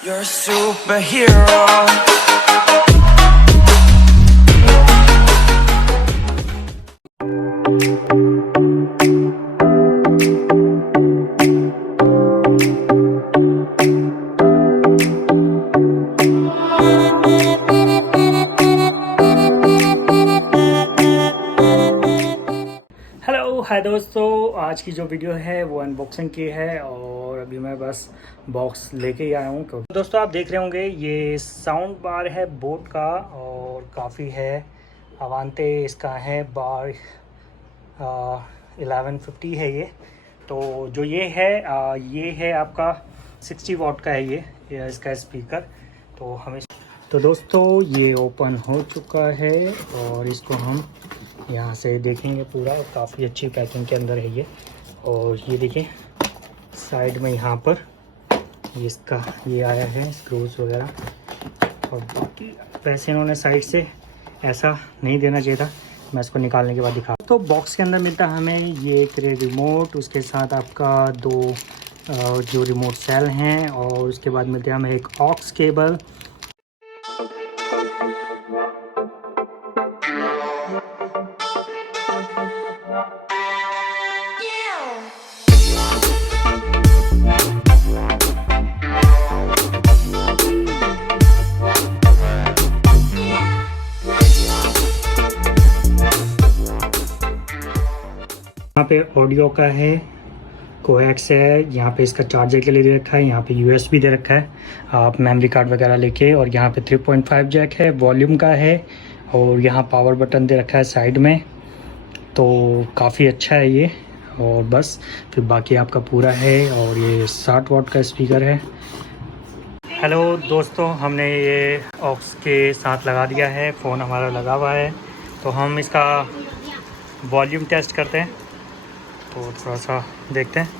You're a superhero. Hello hi दोस्तों, आज की जो वीडियो है वो अनबॉक्सिंग की है और अभी मैं बस बॉक्स लेके ही आया हूँ। दोस्तों आप देख रहे होंगे ये साउंड बार है बोट का और काफ़ी है। अवांते इसका है बार 1150 है ये। तो जो ये है आपका 60 वॉट का है ये इसका स्पीकर। तो हमें तो दोस्तों ये ओपन हो चुका है और इसको हम यहाँ से देखेंगे पूरा। काफ़ी अच्छी पैकिंग के अंदर है ये। और ये देखिए साइड में यहाँ पर इसका ये आया है स्क्रूज वगैरह। और बाकी वैसे इन्होंने साइड से ऐसा नहीं देना चाहिए था। मैं इसको निकालने के बाद दिखा। तो बॉक्स के अंदर मिलता है हमें ये एक रिमोट, उसके साथ आपका दो जो रिमोट सेल हैं और उसके बाद मिलते हैं हमें एक ऑक्स केबल। यहाँ पे ऑडियो का है, कोएक्स है, यहाँ पे इसका चार्जर के लिए दे रखा है, यहाँ पे यूएसबी दे रखा है आप मेमोरी कार्ड वगैरह लेके। और यहाँ पे 3.5 जैक है, वॉल्यूम का है और यहाँ पावर बटन दे रखा है साइड में। तो काफ़ी अच्छा है ये। और बस फिर बाकी आपका पूरा है और ये 60 वाट का स्पीकर है। हेलो दोस्तों, हमने ये ऑक्स के साथ लगा दिया है, फ़ोन हमारा लगा हुआ है। तो हम इसका वॉल्यूम टेस्ट करते हैं, तो थोड़ा सा देखते हैं।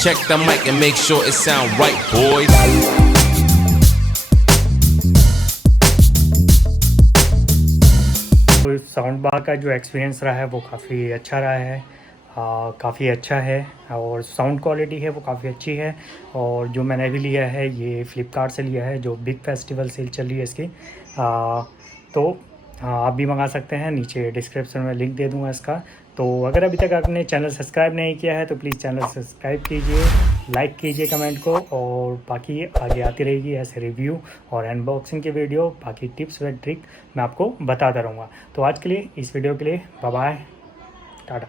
Check the mic and make sure it sound right, boys. तो साउंड बार का जो एक्सपीरियंस रहा है वो काफ़ी अच्छा रहा है। काफ़ी अच्छा है और साउंड क्वालिटी है वो काफ़ी अच्छी है। और जो मैंने भी लिया है ये फ़्लिपकार्ट से लिया है, जो बिग फेस्टिवल सेल चल रही है इसकी। तो आप भी मंगा सकते हैं, नीचे डिस्क्रिप्शन में लिंक दे दूंगा इसका। तो अगर अभी तक आपने चैनल सब्सक्राइब नहीं किया है तो प्लीज़ चैनल सब्सक्राइब कीजिए, लाइक कीजिए कमेंट को। और बाकी आगे आती रहेगी ऐसे रिव्यू और अनबॉक्सिंग की वीडियो, बाकी टिप्स व ट्रिक मैं आपको बताता रहूँगा। तो आज के लिए इस वीडियो के लिए बाय बाय, टाटा।